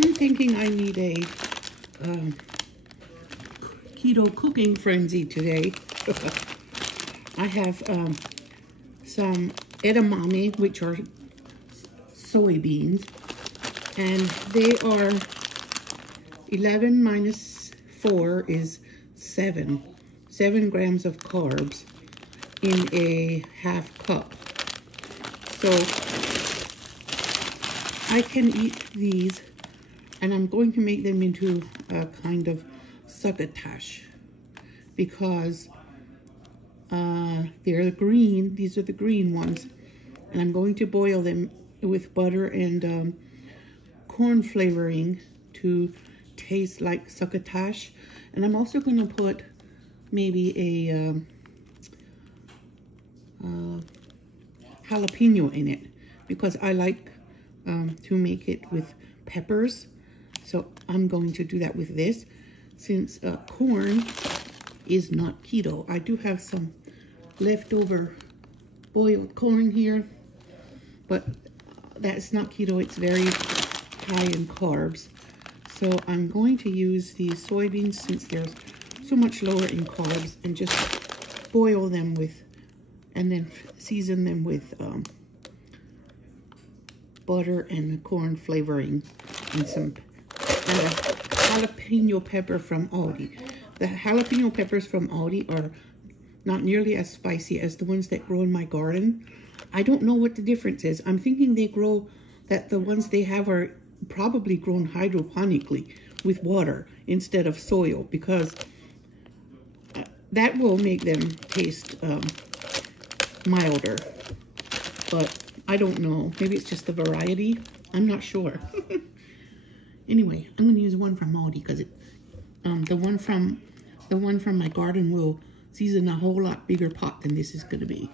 I'm thinking I need a Keto Cooking Frenzy today. I have some edamame, which are soybeans, and they are 11 minus 4 is 7. 7 grams of carbs in a half cup. So I can eat these, and I'm going to make them into a kind of succotash because they're green. These are the green ones, and I'm going to boil them with butter and corn flavoring to taste like succotash. And I'm also going to put maybe a jalapeno in it because I like to make it with peppers. So I'm going to do that with this since corn is not keto. I do have some leftover boiled corn here, but that's not keto. It's very high in carbs. So I'm going to use these soybeans since they're so much lower in carbs and just boil them with, and then season them with butter and corn flavoring and a jalapeno pepper from Aldi. The jalapeno peppers from Aldi are not nearly as spicy as the ones that grow in my garden. I don't know what the difference is. I'm thinking that the ones they have are probably grown hydroponically with water instead of soil, because that will make them taste milder. But I don't know. Maybe it's just the variety. I'm not sure. Anyway, I'm going to use one from Aldi because the one from my garden will season a whole lot bigger pot than this is going to be.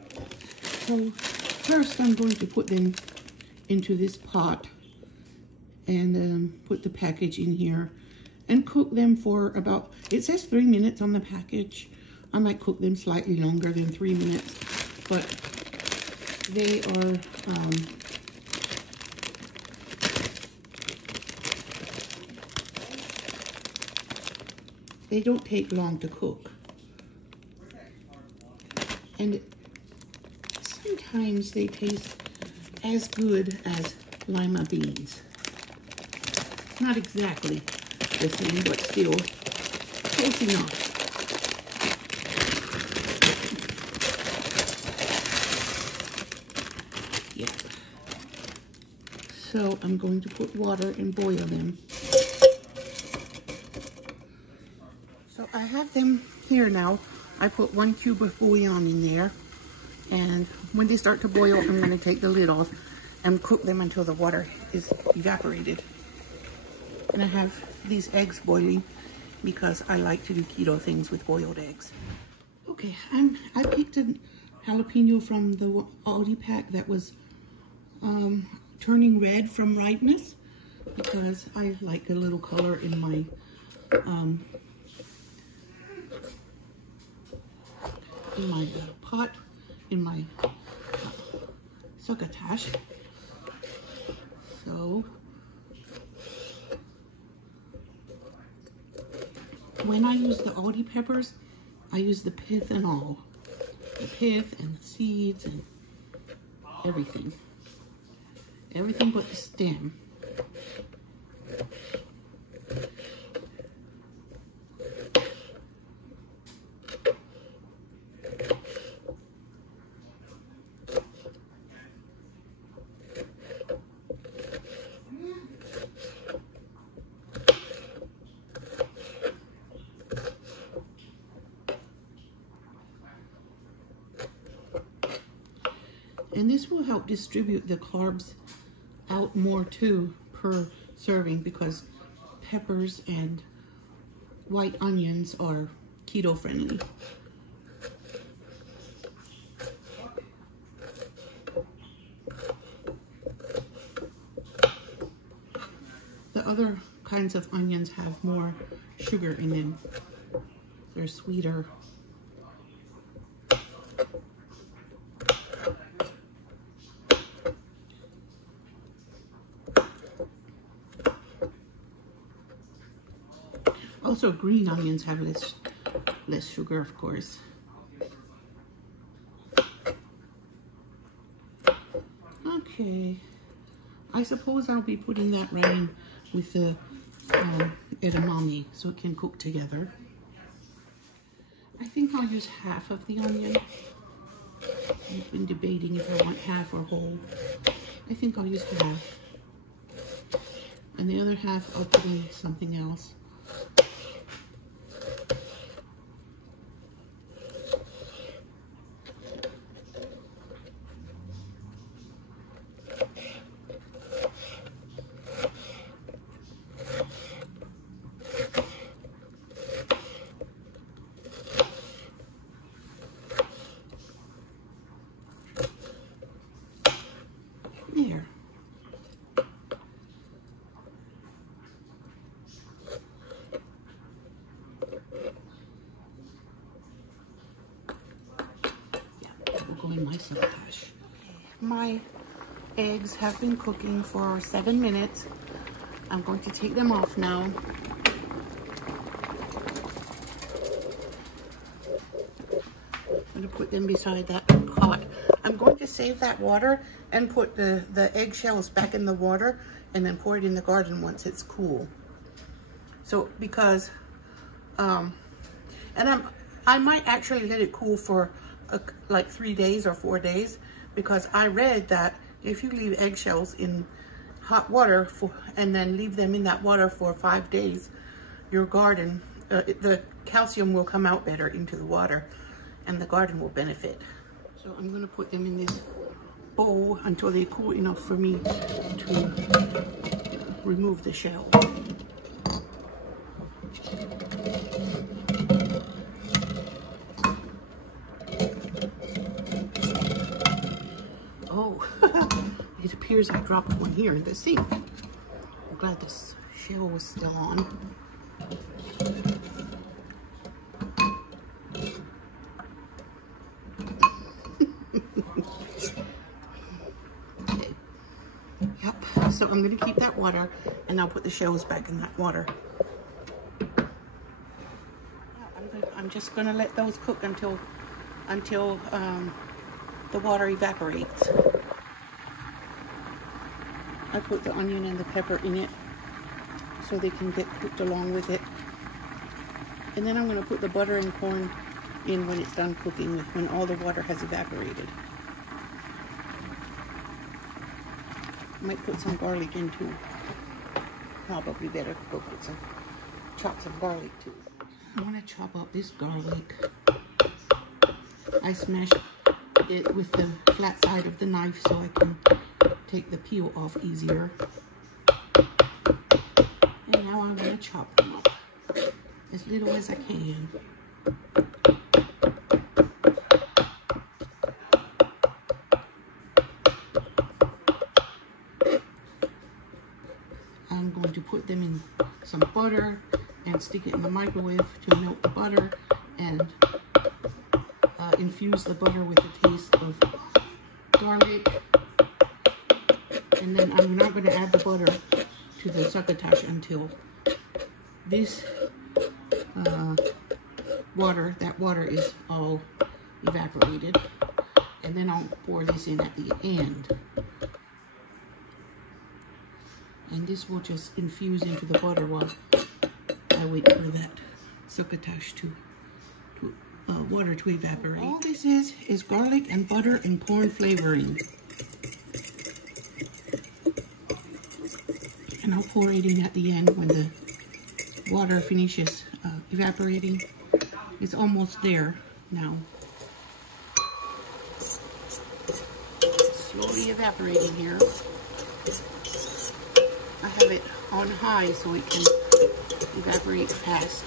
So first, I'm going to put them into this pot and put the package in here and cook them for about, it says 3 minutes on the package. I might cook them slightly longer than 3 minutes, but they are they don't take long to cook. And sometimes they taste as good as lima beans. Not exactly the same, but still close enough. Yeah. So I'm going to put water and boil them. So I have them here now. I put 1 cube of bouillon in there. And when they start to boil, I'm going to take the lid off and cook them until the water is evaporated. And I have these eggs boiling because I like to do keto things with boiled eggs. Okay, I picked a jalapeno from the Aldi pack that was turning red from ripeness because I like a little color in my pot, in my succotash. So when I use the Aldi peppers, I use the pith and all. The pith and the seeds and everything. Everything but the stem. And this will help distribute the carbs out more too per serving because peppers and white onions are keto friendly. The other kinds of onions have more sugar in them. They're sweeter. Also, green onions have less sugar, of course. Okay, I suppose I'll be putting that right in with the edamame so it can cook together. I think I'll use half of the onion. I've been debating if I want half or whole. I think I'll use half. And the other half I'll put in something else. There. Yeah, that will go in my succotash. My eggs have been cooking for 7 minutes. I'm going to take them off now. I'm going to put them beside that pot. I'm going to save that water and put the eggshells back in the water and then pour it in the garden once it's cool. So because, and I might actually let it cool for like 3 days or 4 days, because I read that if you leave eggshells in hot water and then leave them in that water for 5 days, your garden, the calcium will come out better into the water and the garden will benefit. So I'm going to put them in this bowl until they cool enough for me to remove the shell. Oh, it appears I dropped one here in the sink. I'm glad this shell was still on. So I'm going to keep that water and I'll put the shells back in that water. I'm just going to let those cook until the water evaporates. I put the onion and the pepper in it so they can get cooked along with it. And then I'm going to put the butter and corn in when it's done cooking, when all the water has evaporated. Might put some garlic in too. Probably better to go put some, chop some garlic too. I want to chop up this garlic. I smash it with the flat side of the knife so I can take the peel off easier. And now I'm going to chop them up as little as I can. I'm going to put them in some butter and stick it in the microwave to melt the butter and infuse the butter with the taste of garlic. And then I'm not going to add the butter to the succotash until this water is all evaporated. And then I'll pour this in at the end. And this will just infuse into the butter while I wait for that succotash water to evaporate. All this is garlic and butter and corn flavoring. And I'll pour it in at the end when the water finishes evaporating. It's almost there now. Slowly evaporating here. I have it on high so it can evaporate fast.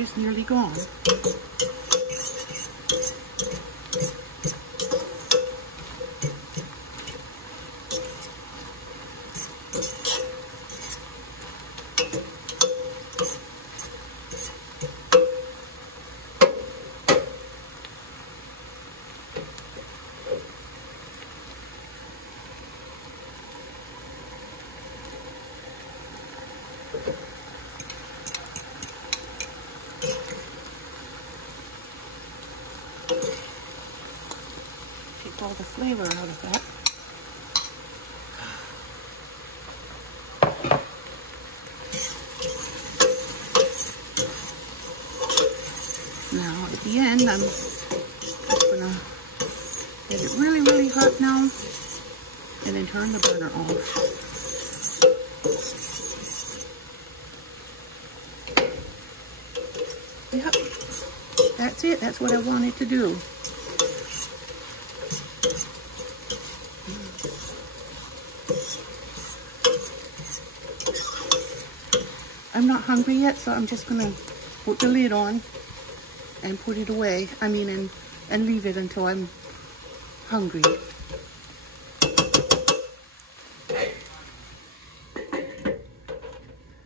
is nearly gone. Take all the flavor out of that. Now at the end, I'm just gonna get it really, really hot now, and then turn the burner off. Yep, that's it. That's what I wanted to do. I'm not hungry yet, so I'm just gonna put the lid on and put it away. I mean, and leave it until I'm hungry.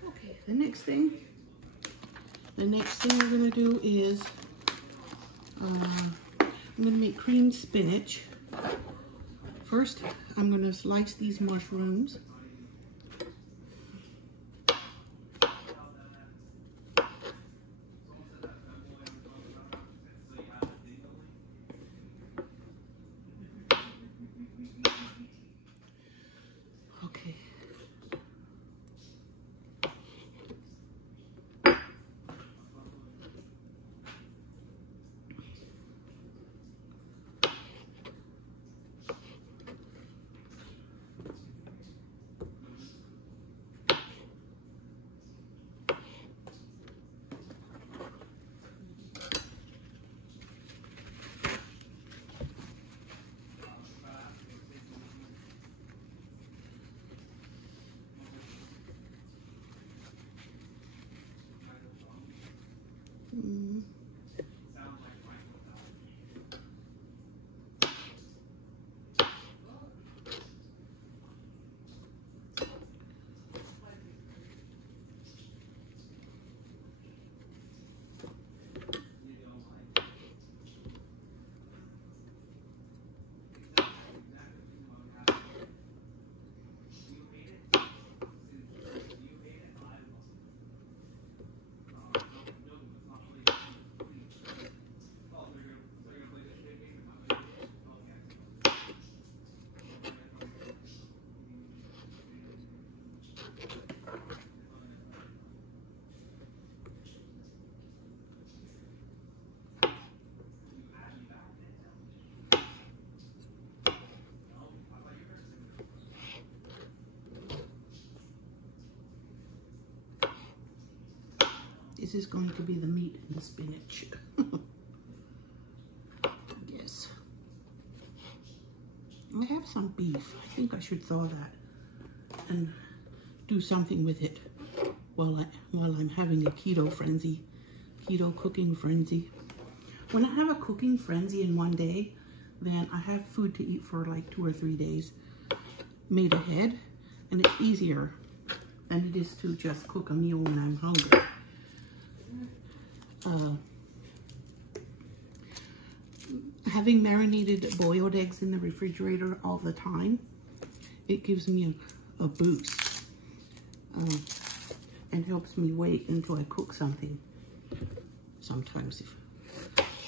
Okay, the next thing we're gonna do is I'm gonna make creamed spinach. First, I'm gonna slice these mushrooms. Okay. This is going to be the meat and the spinach. Yes. I have some beef. I think I should thaw that and do something with it while I'm having a keto frenzy, keto cooking frenzy. When I have a cooking frenzy in one day, then I have food to eat for like 2 or 3 days made ahead, and it's easier than it is to just cook a meal when I'm hungry. Having marinated boiled eggs in the refrigerator all the time, it gives me a boost and helps me wait until I cook something. Sometimes,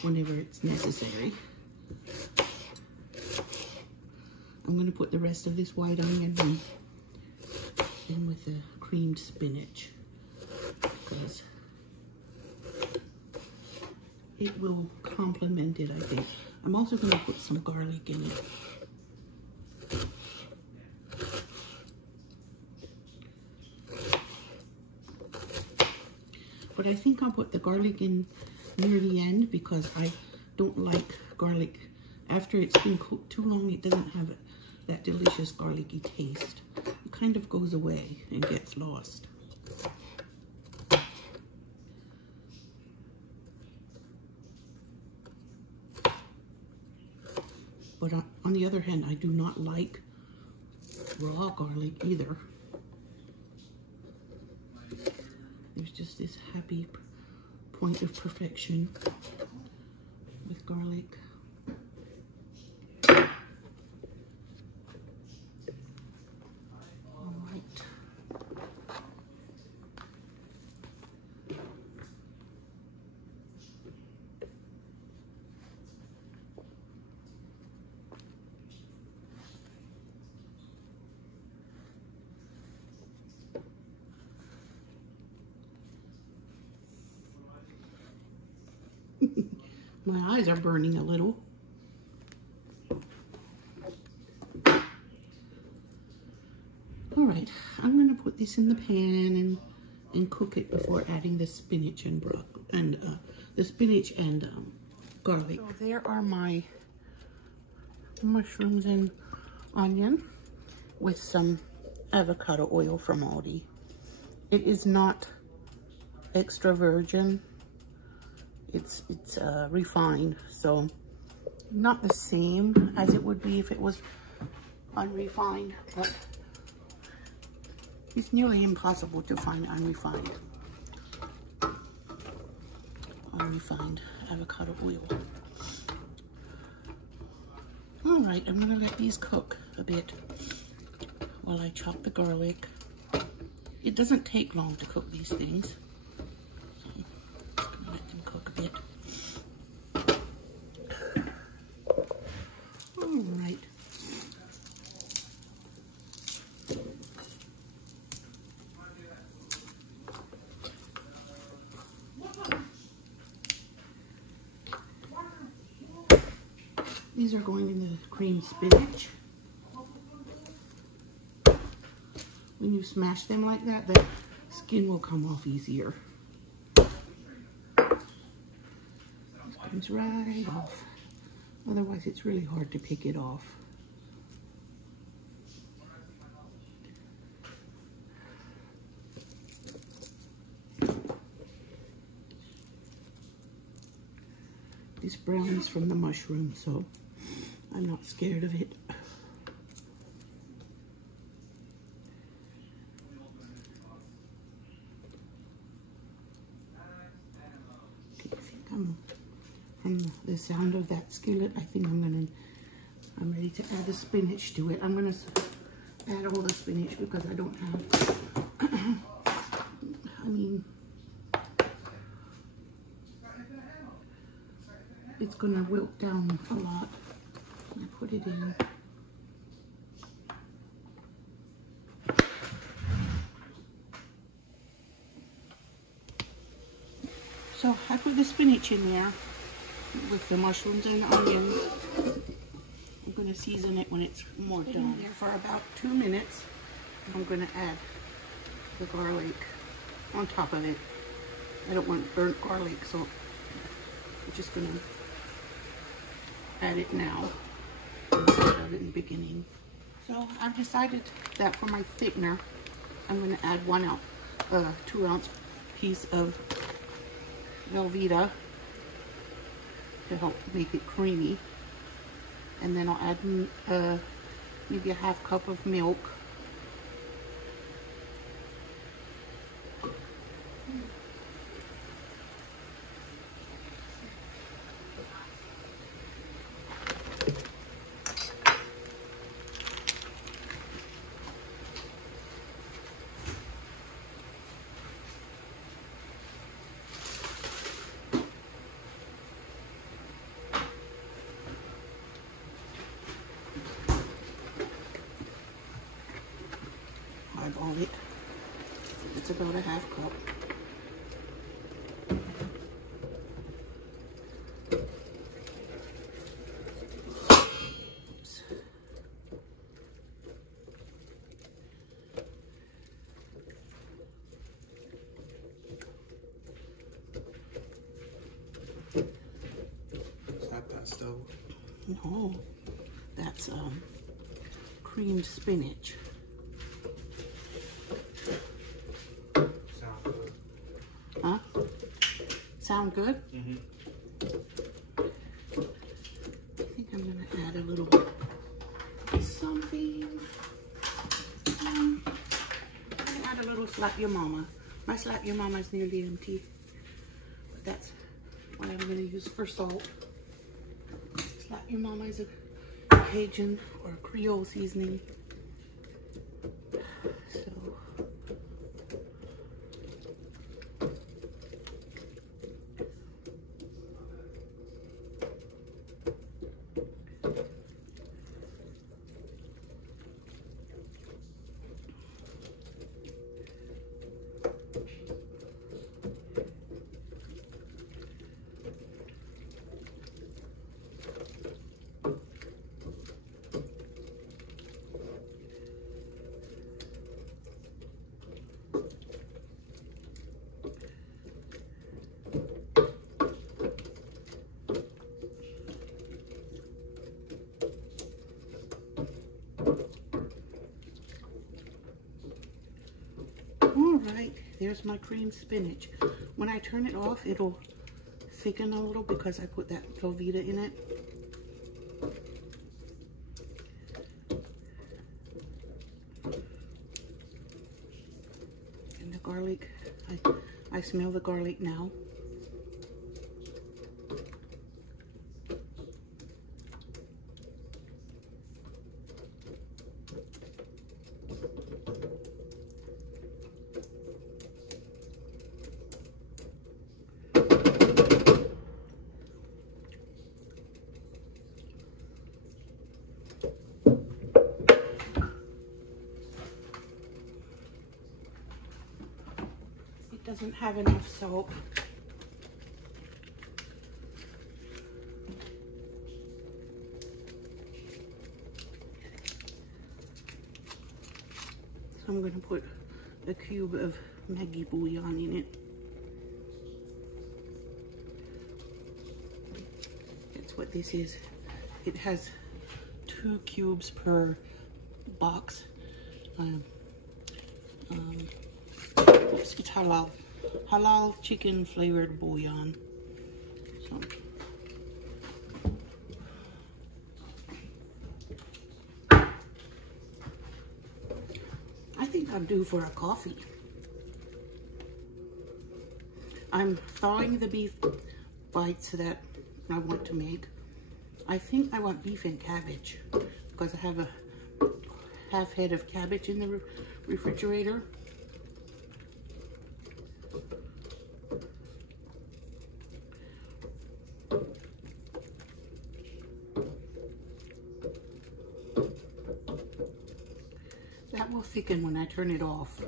whenever it's necessary. I'm going to put the rest of this white onion in with the creamed spinach because it will complement it, I think. I'm also going to put some garlic in it. But I think I'll put the garlic in near the end because I don't like garlic. After it's been cooked too long, it doesn't have that delicious garlicky taste. It kind of goes away and gets lost. But on the other hand, I do not like raw garlic either. There's just this happy point of perfection with garlic. All right. My eyes are burning a little. All right, I'm gonna put this in the pan and cook it before adding the spinach and garlic. So there are my mushrooms and onion with some avocado oil from Aldi. It is not extra virgin. It's refined, so not the same as it would be if it was unrefined, but it's nearly impossible to find unrefined avocado oil. All right, I'm gonna let these cook a bit while I chop the garlic. It doesn't take long to cook these things. Let them cook a bit. All right. These are going in the cream spinach. When you smash them like that, the skin will come off easier. Comes right off. Otherwise, it's really hard to pick it off. This brown is from the mushroom, so I'm not scared of it. Okay, I think from the sound of that skillet, I think I'm ready to add the spinach to it. I'm gonna add all the spinach because I don't have, I mean, it's gonna wilt down a lot. I put it in. So I put the spinach in there with the mushrooms and the onions. I'm going to season it when it's more done. There for about 2 minutes. I'm going to add the garlic on top of it. I don't want burnt garlic, so I'm just going to add it now instead of in the beginning. So I've decided that for my thickener, I'm going to add 2-ounce piece of Velveeta to help make it creamy, and then I'll add maybe a half cup of milk. Eyeball it. It's about a half cup. Oops. Is that pesto? No, that's creamed spinach. Huh? Sound good? Mm-hmm. I think I'm going to add a little Slap Your Mama. My Slap Your Mama is nearly empty. But that's what I'm going to use for salt. Slap Your Mama is a Cajun or Creole seasoning. So alright, there's my creamed spinach. When I turn it off, it'll thicken a little because I put that Velveeta in it. And the garlic, I smell the garlic now. Doesn't have enough salt. So I'm going to put a cube of Maggi bouillon in it. That's what this is. It has 2 cubes per box. Oops, it's halal. Halal chicken flavored bouillon. So I think I'll do for a coffee. I'm thawing the beef bites that I want to make. I think I want beef and cabbage because I have a half head of cabbage in the refrigerator. That will thicken when I turn it off.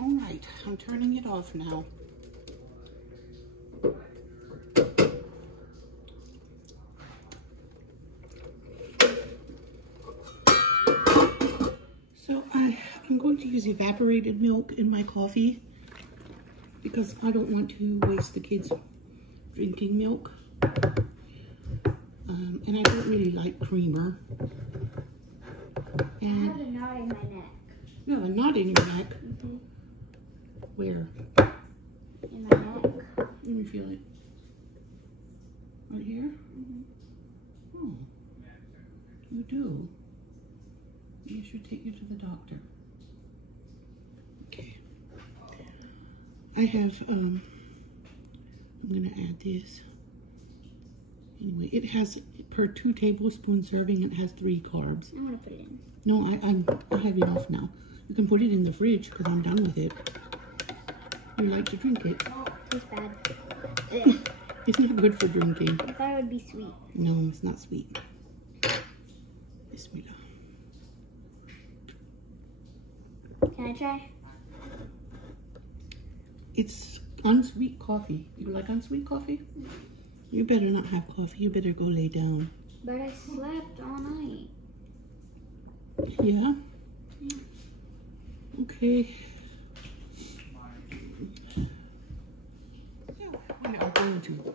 Alright, I'm turning it off now. So I'm going to use evaporated milk in my coffee because I don't want to waste the kids drinking milk. And I don't really like creamer. And I have a knot in my neck. You have a knot in your neck? Mm-hmm. Where? In my neck. Let me feel it. Right here? Mm-hmm. Oh, you do? You should take you to the doctor. Okay. I have, I'm gonna add this. Anyway, it has, per 2 tablespoon serving, it has 3 carbs. I want to put it in. No, I have enough now. You can put it in the fridge because I'm done with it. You like to drink it. Oh, it tastes bad. It's not good for drinking. I thought it would be sweet. No, it's not sweet. Bismillah. Can I try? It's unsweet coffee. You like unsweet coffee? You better not have coffee. You better go lay down. But I slept all night. Yeah? going to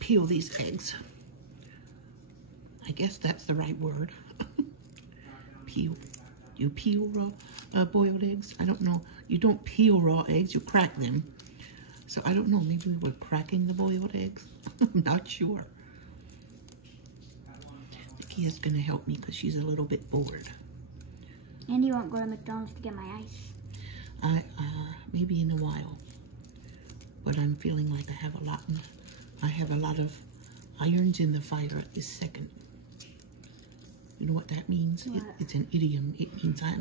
peel these eggs. I guess that's the right word. Peel. You peel raw boiled eggs? I don't know. You don't peel raw eggs, you crack them. So I don't know, maybe we're cracking the boiled eggs. I'm not sure. Kia's gonna help me because she's a little bit bored. And you won't go to McDonald's to get my ice? Maybe in a while. But I'm feeling like I have a lot of irons in the fire at this second. You know what that means? What? It's an idiom. It means I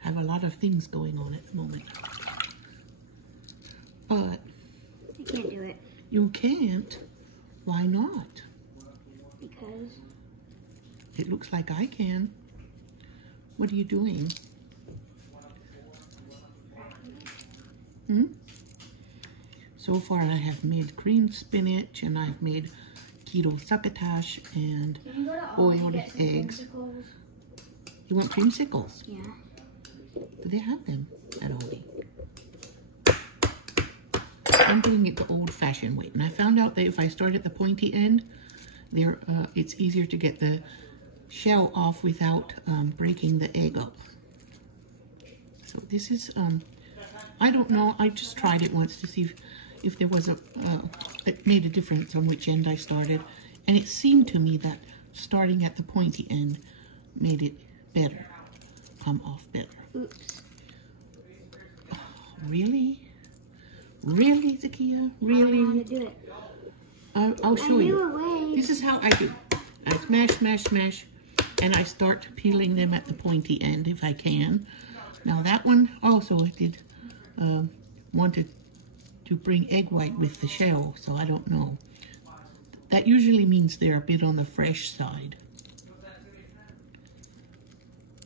have a lot of things going on at the moment. But I can't do it. You can't? Why not? Because it looks like I can. What are you doing? So far I have made creamed spinach and I've made keto succotash and boiled eggs. You want creamsicles? Yeah. Do they have them at Aldi? I'm doing it the old-fashioned way. And I found out that if I start at the pointy end, it's easier to get the shell off without breaking the egg up. So this is, I don't know. I just tried it once to see if there was it made a difference on which end I started. And it seemed to me that starting at the pointy end made it better, come off better. Oops. Oh, really? Really, Zakia? Really? I don't know how to do it. I'll show you. A way. This is how I do. I smash, smash, smash, and I start peeling them at the pointy end if I can. Now that one also I did wanted to bring egg white with the shell, so I don't know. That usually means they're a bit on the fresh side.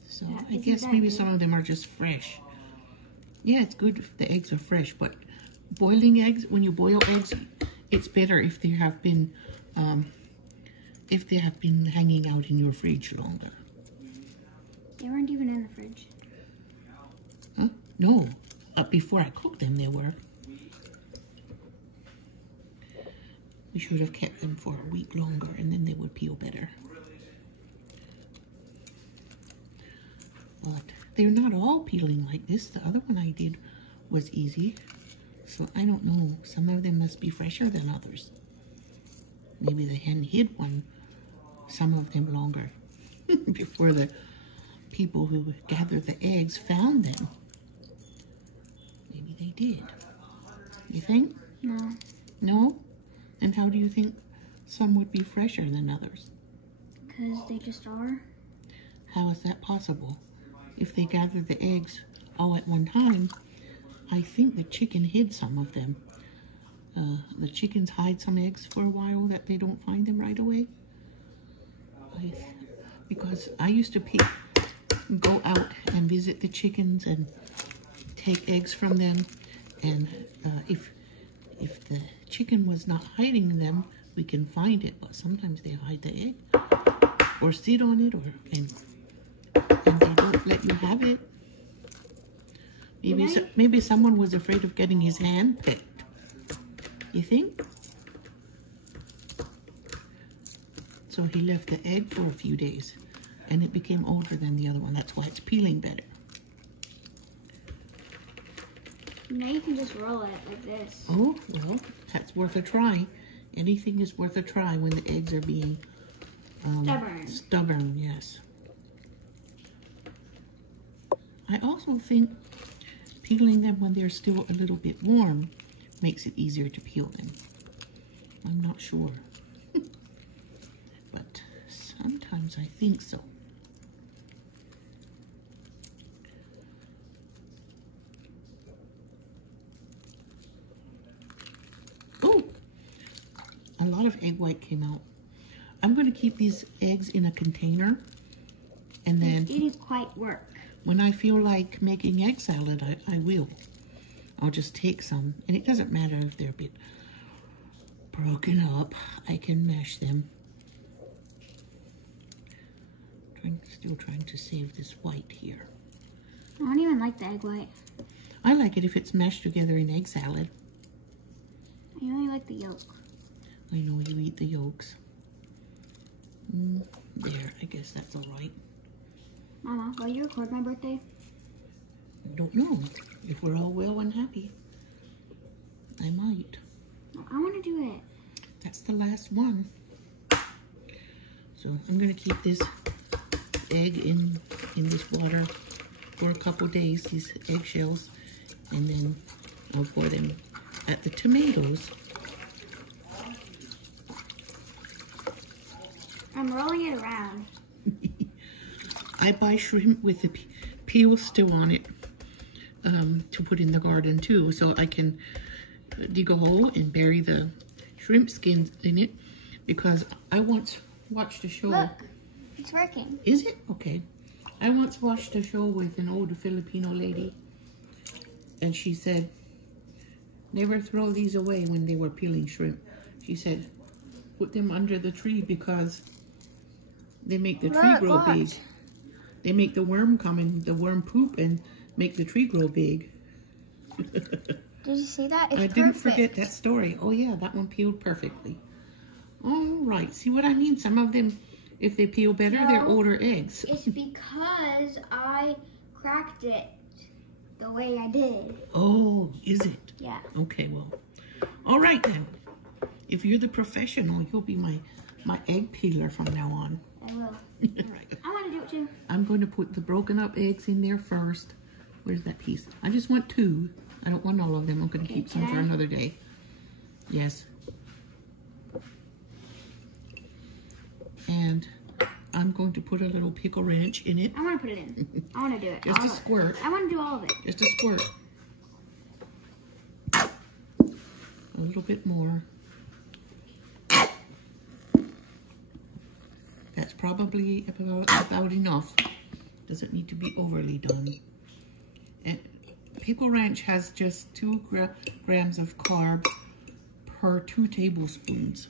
So I guess maybe some of them are just fresh. Yeah, it's good if the eggs are fresh, but boiling eggs, when you boil eggs, it's better if they have been hanging out in your fridge longer. They weren't even in the fridge. Huh? No, before I cooked them, they were. We should have kept them for a week longer, and then they would peel better. But they're not all peeling like this. The other one I did was easy. So I don't know. Some of them must be fresher than others. Maybe the hen hid some of them longer before the people who gathered the eggs found them. Maybe they did. You think? No. No? And how do you think some would be fresher than others? Because they just are. How is that possible? If they gathered the eggs all at one time, I think the chicken hid some of them. The chickens hide some eggs for a while that they don't find them right away. Because I used to go out and visit the chickens and take eggs from them. And if the chicken was not hiding them, we can find it. But sometimes they hide the egg or sit on it, and they don't let you have it. Maybe someone was afraid of getting his hand picked. You think? So he left the egg for a few days, and it became older than the other one. That's why it's peeling better. Now you can just roll it like this. Oh, well, that's worth a try. Anything is worth a try when the eggs are being stubborn. Stubborn, yes. I also think peeling them when they're still a little bit warm makes it easier to peel them. I'm not sure. But sometimes I think so. Oh, a lot of egg white came out. I'm going to keep these eggs in a container, and then It didn't quite work. When I feel like making egg salad, I will. I'll just take some, and it doesn't matter if they're a bit broken up. I can mash them. Still trying to save this white here. I don't even like the egg white. I like it if it's mashed together in egg salad. I only like the yolk. I know you eat the yolks. There, I guess that's all right. Mama, will you record my birthday? Don't know. If we're all well and happy, I might. I want to do it. That's the last one. So I'm going to keep this egg in this water for a couple days, these eggshells, and then I'll pour them at the tomatoes. I'm rolling it around. I buy shrimp with the peel still on it to put in the garden too, so I can dig a hole and bury the shrimp skins in it, because I once watched a show. Look, it's working. Is it? Okay. I once watched a show with an old Filipino lady, and she said, never throw these away when they were peeling shrimp. She said, put them under the tree because they make the tree grow big. They make the worm come and the worm poop and make the tree grow big. Did you see that? It's I didn't forget that story. Oh yeah, that one peeled perfectly. All right, see what I mean? Some of them, if they peel better, they're older eggs. It's because I cracked it the way I did. Oh, is it? Yeah. Okay, well, all right then. If you're the professional, you'll be my egg peeler from now on. I will. All right. I want to do it too. I'm going to put the broken up eggs in there first. Where's that piece? I just want 2. I don't want all of them. I'm going to keep some for another day. Yes. And I'm going to put a little pickle ranch in it. I want to put it in. I want to do it. Just a squirt. I want to do all of it. Just a squirt. A little bit more. That's probably about enough. Doesn't need to be overly done. And pickle ranch has just 2 grams of carbs per 2 tablespoons.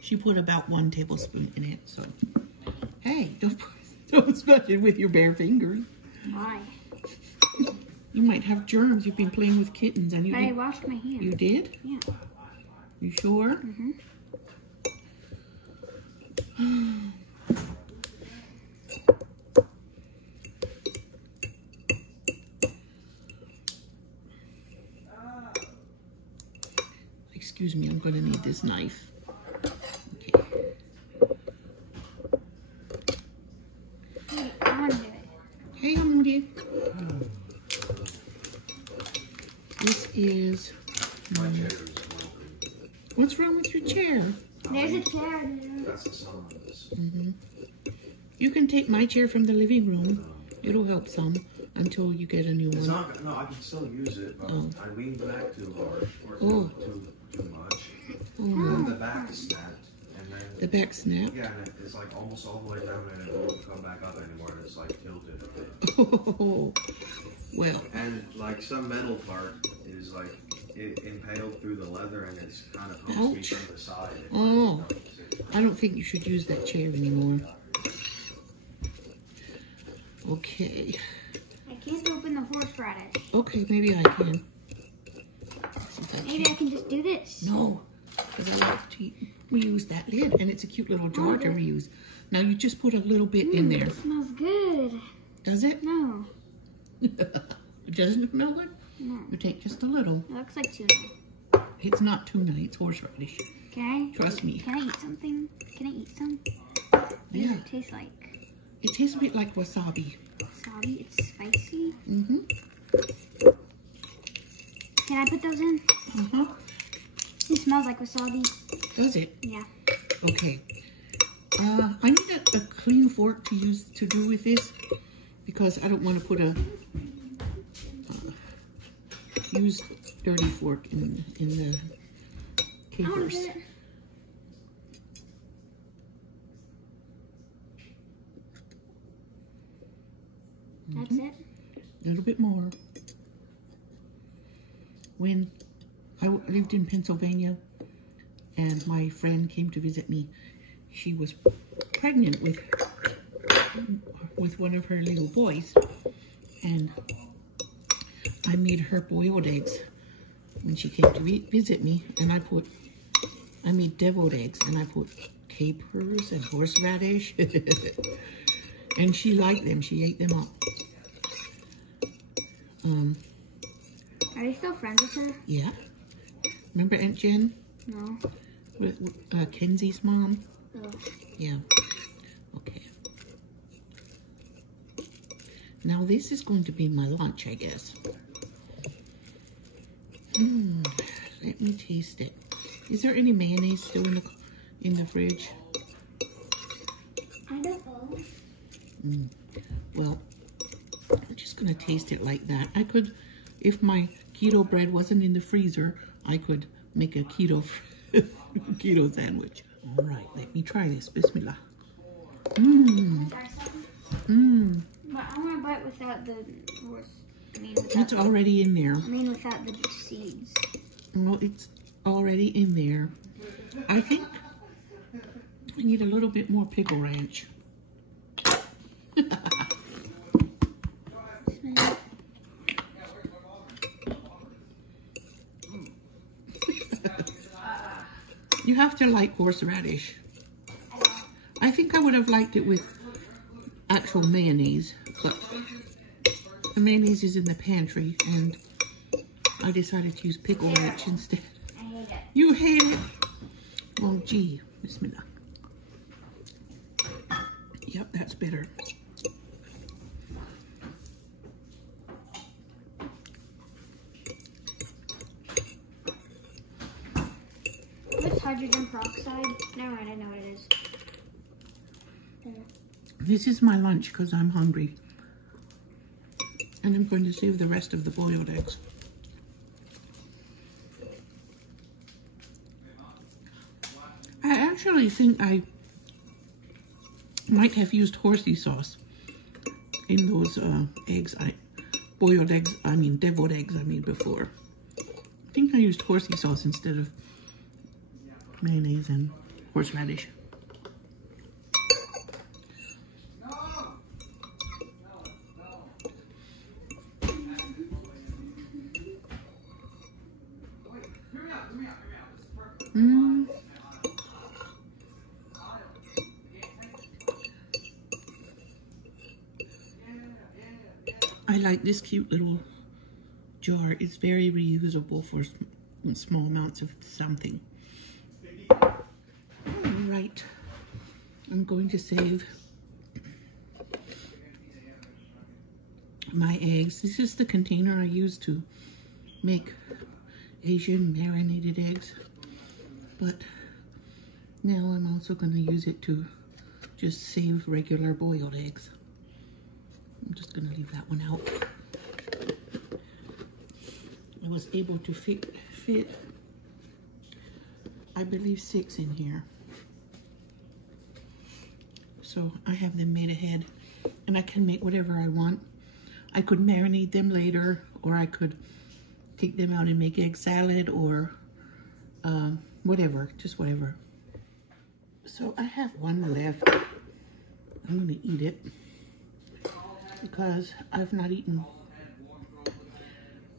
She put about 1 tablespoon in it, so hey, don't smash it with your bare fingers. Why? You might have germs. You've been playing with kittens, and I washed my hands. You did? Yeah. You sure? Mm-hmm. Excuse me, I'm going to need this knife. Okay. Hey, I want to do it. Hey, Moody. This is... what's wrong with your chair? There's a chair. That's the sum of this. You can take my chair from the living room. It'll help some until you get a new It's one. not, no, I can still use it, but I leaned back too hard or too much. And the back is snapped. And then The back snapped? yeah, and it's like almost all the way down and it won't come back up anymore. And it's like tilted a bit. Oh, well. And like some metal part is like impaled through the leather and it's kind of humps me from the side. Oh, I don't think you should use that chair anymore. Okay. I can't open the horseradish. Okay, maybe I can. Maybe I can just do this. No, because I like to reuse that lid, and it's a cute little jar to reuse. Now you just put a little bit in there. It smells good. Does it? No. Doesn't it smell good? No. You take just a little. It looks like tuna. It's not tuna, it's horseradish. Can I? Trust me. Can I eat something? Can I eat some? What Yeah. does it taste like? It tastes a bit like wasabi. Wasabi? It's spicy. Mm-hmm. Can I put those in? Uh-huh. It smells like wasabi. Does it? Yeah. Okay. I need a clean fork to do with this, because I don't want to put a use dirty fork in the capers. That's it? A little bit more. When I lived in Pennsylvania and my friend came to visit me, she was pregnant with one of her little boys, and I made her boiled eggs when she came to visit me, and I made deviled eggs, and I put capers and horseradish, and she liked them. She ate them up. Are you still friends with her? Yeah. Remember Aunt Jen? No. With Kenzie's mom? No. Yeah. Okay. Now this is going to be my lunch, I guess. Let me taste it. Is there any mayonnaise still in the fridge? I don't know. Well, I'm just gonna taste it like that. I could, if my keto bread wasn't in the freezer, I could make a keto sandwich. All right, let me try this. Bismillah. But I want to bite without the horse. It's already in there. I mean, without the seeds. Well, it's already in there. I think I need a little bit more pickle ranch. You have to like horseradish. I think I would have liked it with actual mayonnaise, but the mayonnaise is in the pantry, and I decided to use pickle ranch instead. I hate it. You hate it? Well, gee, bismillah. Yep, that's better. What's hydrogen peroxide? Never mind, I know what it is. This is my lunch because I'm hungry. And I'm going to save the rest of the boiled eggs. I actually think I might have used horsey sauce in those eggs. Deviled eggs I made before. I think I used horsey sauce instead of mayonnaise and horseradish. I like this cute little jar. It's very reusable for small amounts of something. All right, I'm going to save my eggs. This is the container I use to make Asian marinated eggs, but now I'm also going to use it to just save regular boiled eggs. I'm just going to leave that one out. I was able to fit, I believe, 6 in here. So I have them made ahead, and I can make whatever I want. I could marinate them later, or I could take them out and make egg salad, or whatever, just whatever. So I have one left. I'm going to eat it because I've not eaten.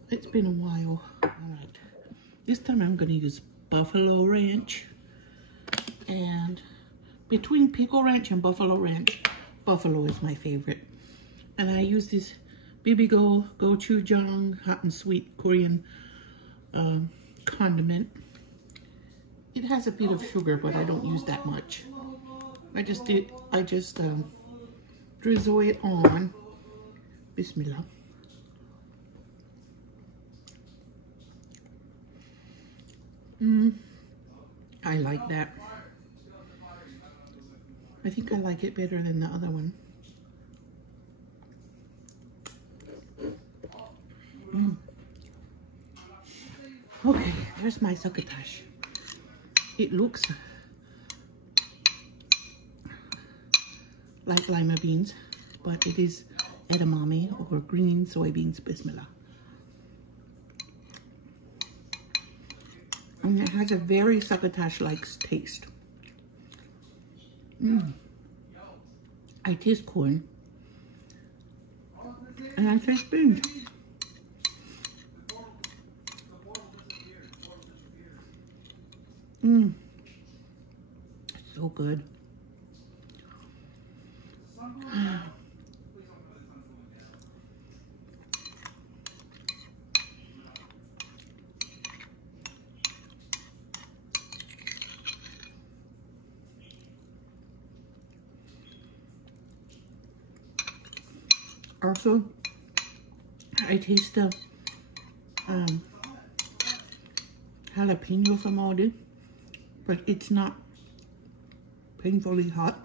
It's been a while. All right. This time I'm going to use buffalo ranch. And between pickle ranch and buffalo ranch, buffalo is my favorite. And I use this bibigo gochujang hot and sweet Korean condiment. It has a bit of sugar, but I don't use that much. I just drizzle it on. Bismillah. I like that. I think I like it better than the other one. Okay, there's my succotash. It looks like lima beans, but it is edamame or green soybeans. Bismillah. And it has a very succotash-like taste. I taste corn. And I taste beans. So good. Also, I taste the jalapeno from Aldi, but it's not painfully hot.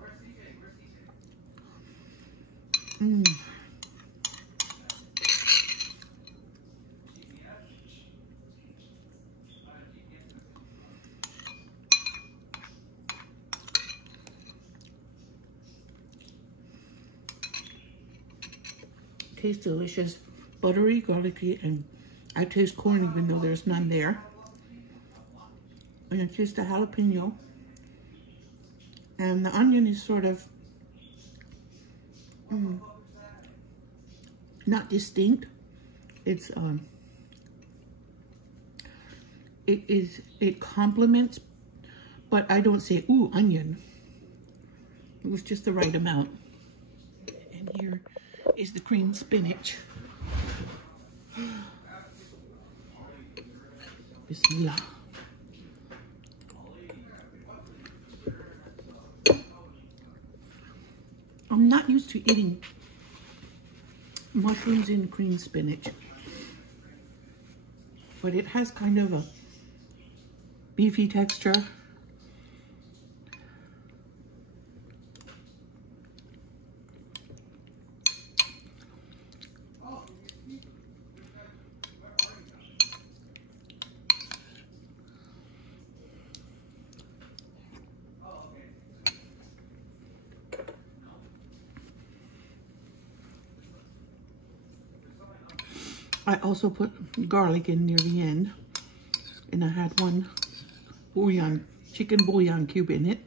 Tastes delicious, buttery, garlicky, and I taste corn even though there's none there. And I taste the jalapeno. And the onion is sort of not distinct. It's it complements, but I don't say ooh onion. It was just the right amount. And here is the cream spinach. Bismillah. I'm not used to eating mushrooms in cream spinach, but it has kind of a beefy texture. I also put garlic in near the end, and I had one bouillon, chicken bouillon cube in it.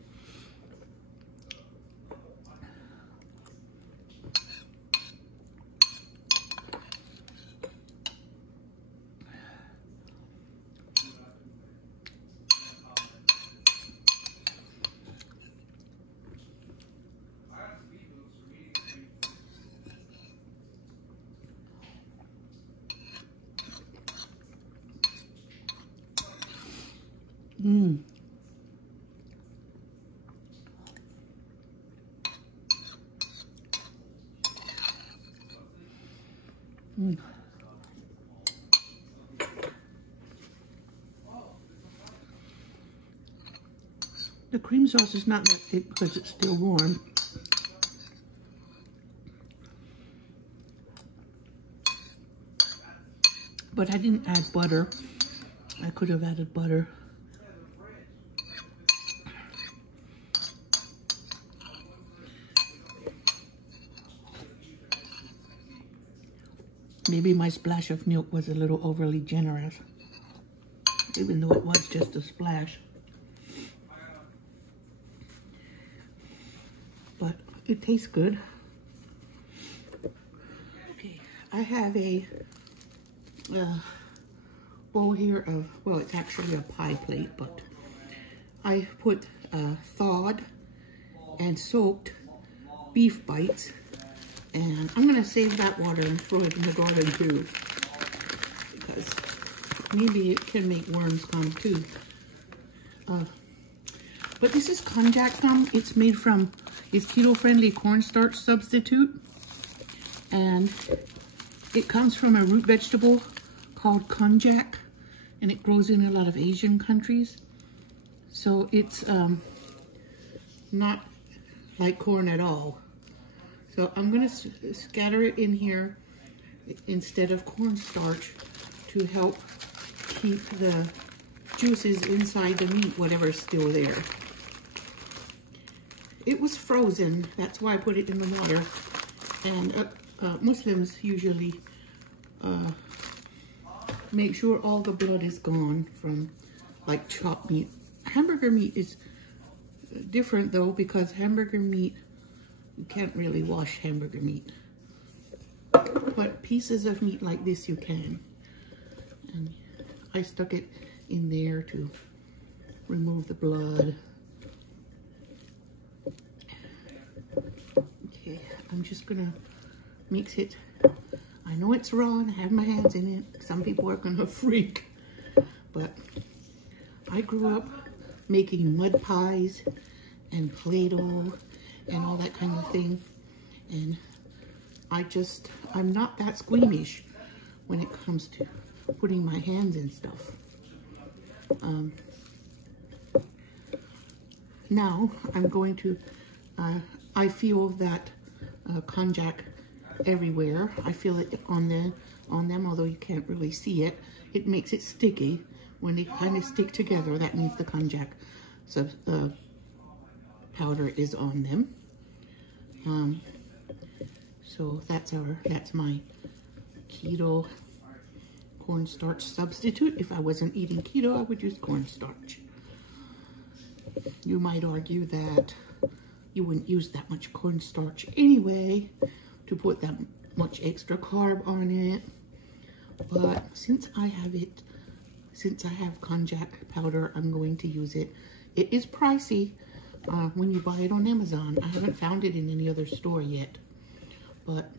The cream sauce is not that thick because it's still warm. But I didn't add butter. I could have added butter. Maybe my splash of milk was a little overly generous, even though it was just a splash. But it tastes good. Okay, I have a bowl here of, well, it's actually a pie plate, but I put thawed and soaked beef bites. And I'm going to save that water and throw it in the garden too, because maybe it can make worms come too. But this is konjac gum. It's made from, it's keto-friendly cornstarch substitute. And it comes from a root vegetable called konjac, and it grows in a lot of Asian countries. So it's not like corn at all. So I'm going to scatter it in here instead of cornstarch to help keep the juices inside the meat, whatever's still there. It was frozen, that's why I put it in the water. And Muslims usually make sure all the blood is gone from like chopped meat. Hamburger meat is different though, because hamburger meat, you can't really wash hamburger meat. But pieces of meat like this you can. And I stuck it in there to remove the blood. Okay, I'm just gonna mix it. I know it's raw and I have my hands in it. Some people are gonna freak, but I grew up making mud pies and Play-Doh and all that kind of thing. And I'm not that squeamish when it comes to putting my hands in stuff. Now I'm going to, I feel that konjac everywhere. I feel it on them, although you can't really see it. It makes it sticky. When they kind of stick together, that means the konjac powder is on them. So that's my keto cornstarch substitute. If I wasn't eating keto, I would use cornstarch. You might argue that you wouldn't use that much cornstarch anyway to put that much extra carb on it. But since I have konjac powder, I'm going to use it. It is pricey when you buy it on Amazon. I haven't found it in any other store yet. But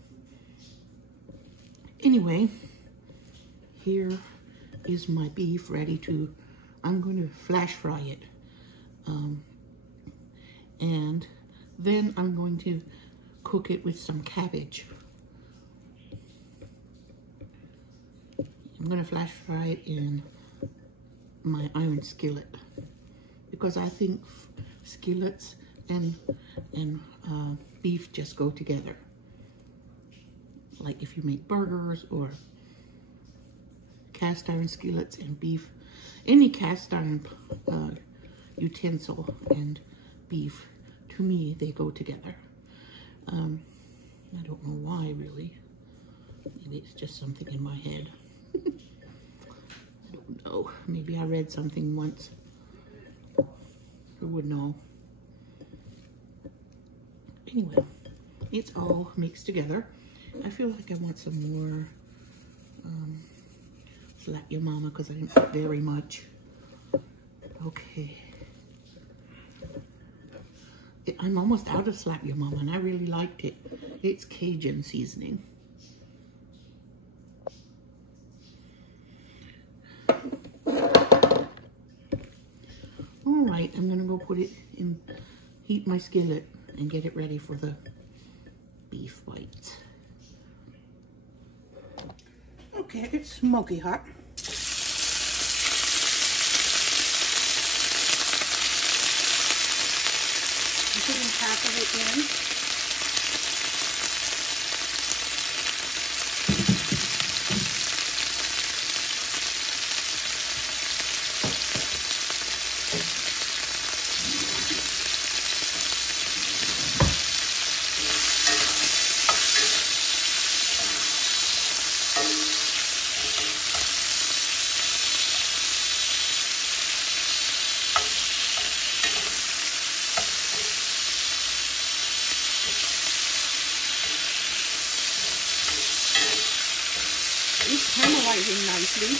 anyway, here is my beef ready to, I'm going to flash fry it. And then I'm going to cook it with some cabbage. I'm going to flash fry it in my iron skillet because I think skillets and beef just go together. Like if you make burgers or cast iron skillets and beef, any cast iron utensil and beef, to me, they go together. I don't know why, really. Maybe it's just something in my head. I don't know. Maybe I read something once. Who would know? Anyway, it's all mixed together. I feel like I want some more Slap Your Mama because I didn't put very much. Okay. I'm almost out of Slap Your Mama and I really liked it. It's Cajun seasoning. Alright, I'm gonna go put it in, heat my skillet and get it ready for the beef bites. Okay, it's smoky hot. I'm putting half of it in. It's caramelizing nicely.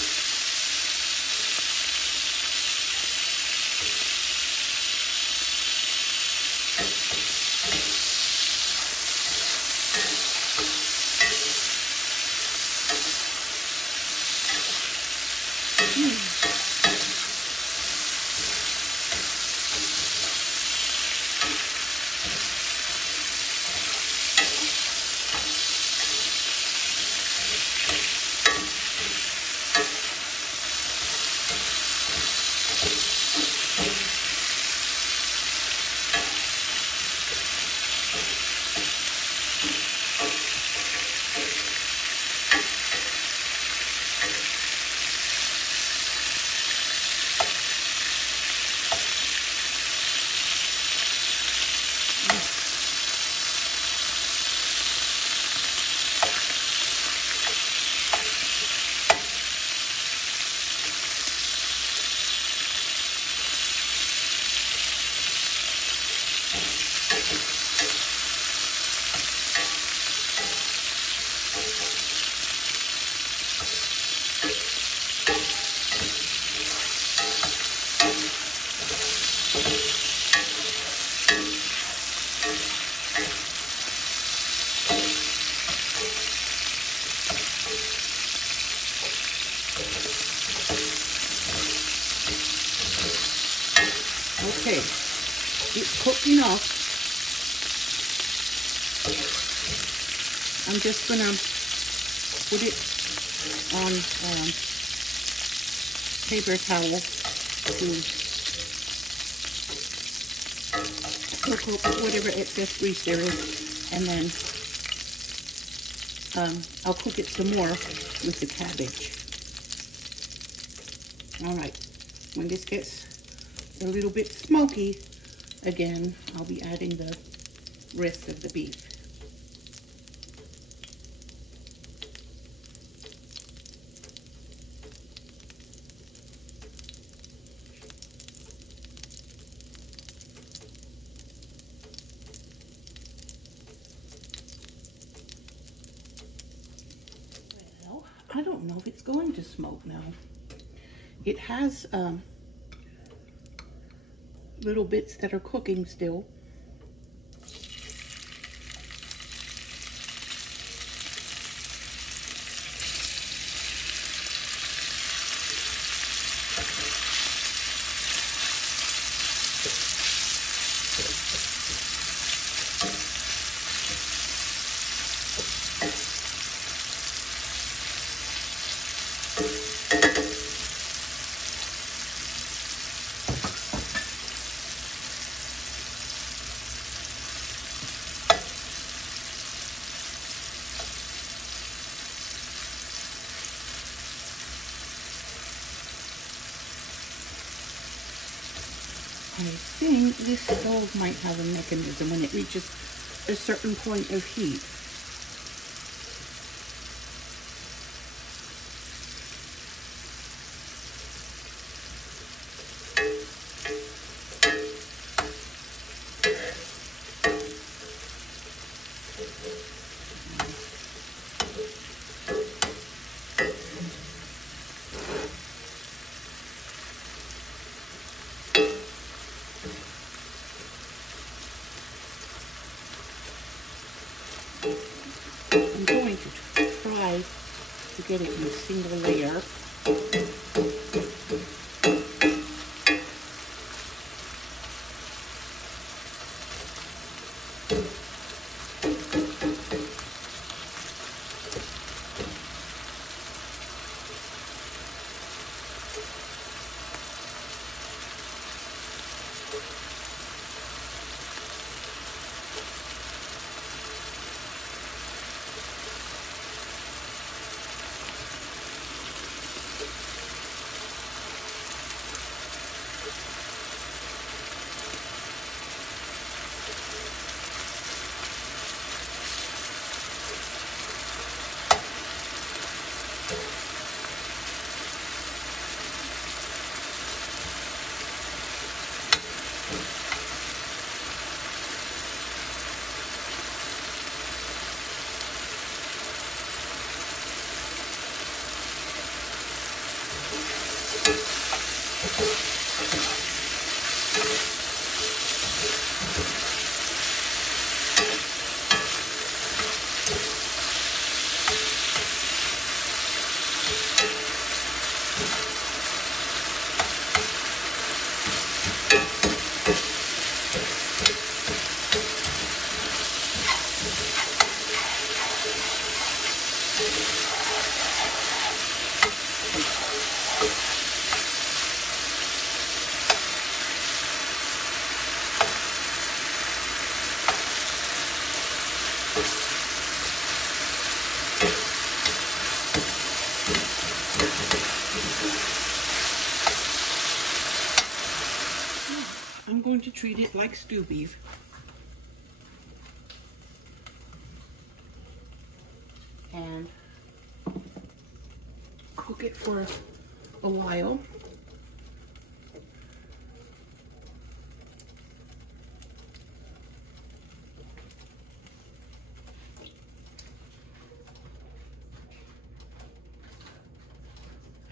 Okay, it's cooked enough. I'm just gonna put it on paper towel to soak up whatever excess grease there is, and then I'll cook it some more with the cabbage. All right, when this gets a little bit smoky again, I'll be adding the rest of the beef. Well, I don't know if it's going to smoke now. It has little bits that are cooking still. I think this stove might have a mechanism when it reaches a certain point of heat. I'm going to try to get it in a single layer. I'm going to treat it like stew beef. And cook it for a while.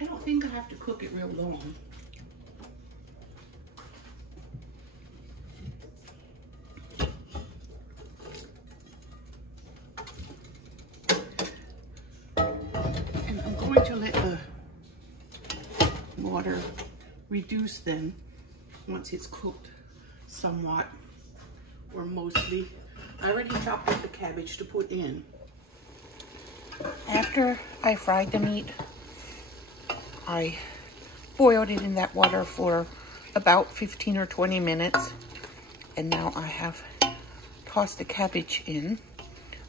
I don't think I have to cook it real long. And I'm going to let the water reduce then once it's cooked somewhat, or mostly. I already chopped up the cabbage to put in. After I fried the meat, I boiled it in that water for about 15 or 20 minutes. And now I have tossed the cabbage in.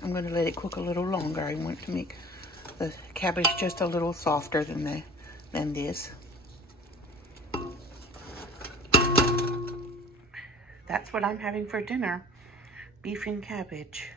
I'm going to let it cook a little longer. I want to make the cabbage just a little softer than this. That's what I'm having for dinner. Beef and cabbage.